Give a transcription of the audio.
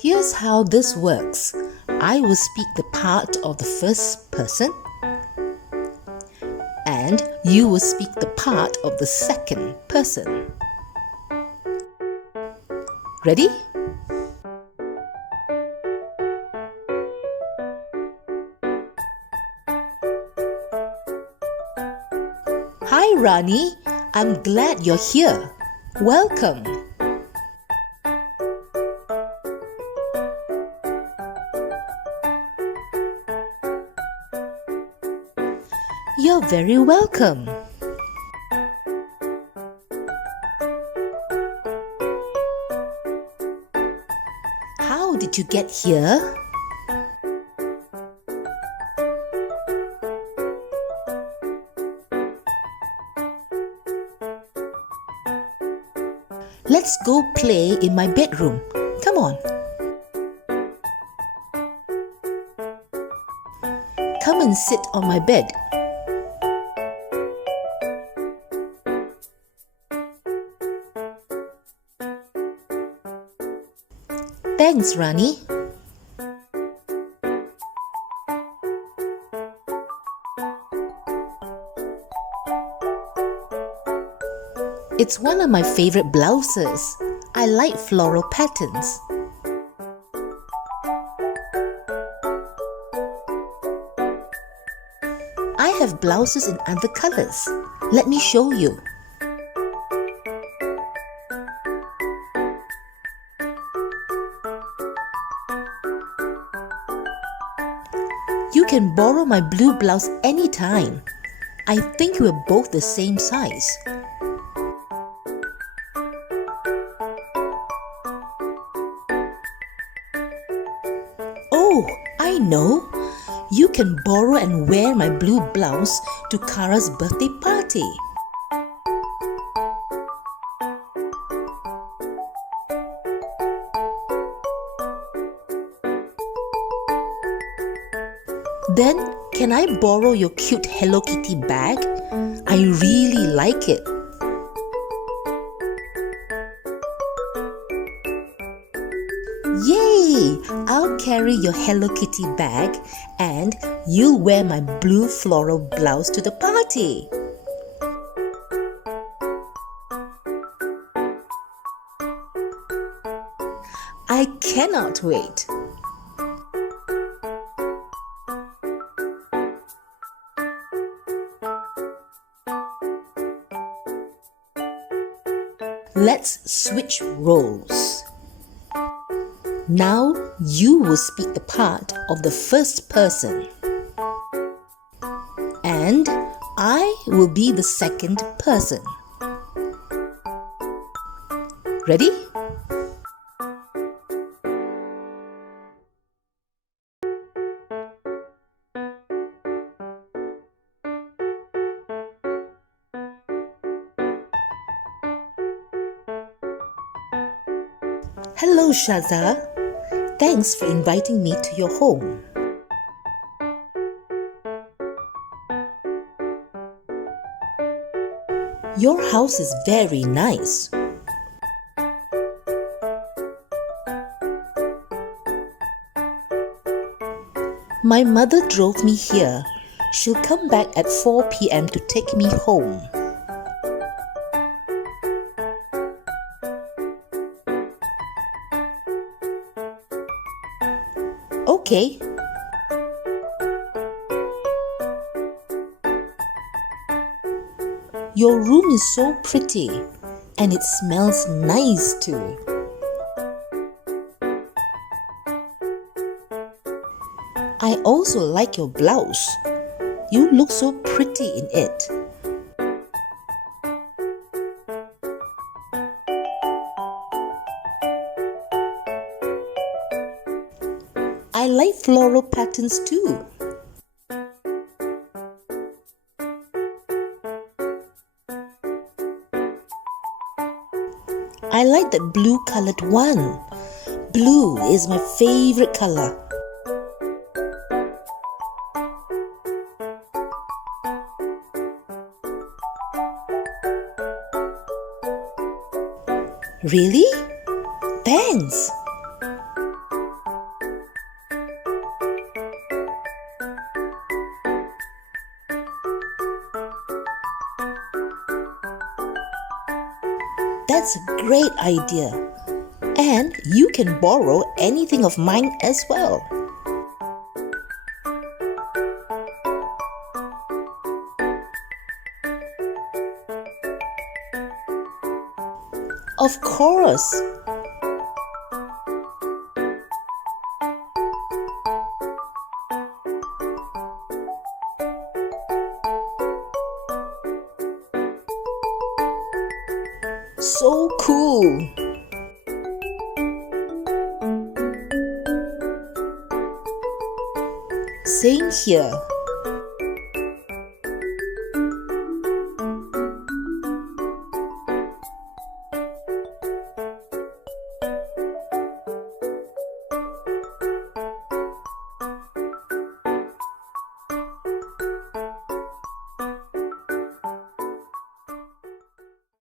Here's how this works. I will speak the part of the first person and you will speak the part of the second person. Ready? Hi Rani, I'm glad you're here. Welcome. You're very welcome. How did you get here? Let's go play in my bedroom. Come on. Come and sit on my bed. Thanks, Rani. It's one of my favorite blouses. I like floral patterns. I have blouses in other colors. Let me show you. You can borrow my blue blouse anytime. I think we're both the same size. Oh, I know. You can borrow and wear my blue blouse to Kara's birthday party. Then, can I borrow your cute Hello Kitty bag? I really like it. Yay! I'll carry your Hello Kitty bag and you'll wear my blue floral blouse to the party. I cannot wait. Let's switch roles. Now you will speak the part of the first person and I will be the second person. Ready? Hello, Shaza. Thanks for inviting me to your home. Your house is very nice. My mother drove me here. She'll come back at 4 p.m. to take me home. Okay. Your room is so pretty and it smells nice too. I also like your blouse. You look so pretty in it. I like floral patterns too. I like that blue colored one. Blue is my favorite color. Really? Thanks! That's a great idea. And you can borrow anything of mine as well. Of course. So cool. Same here.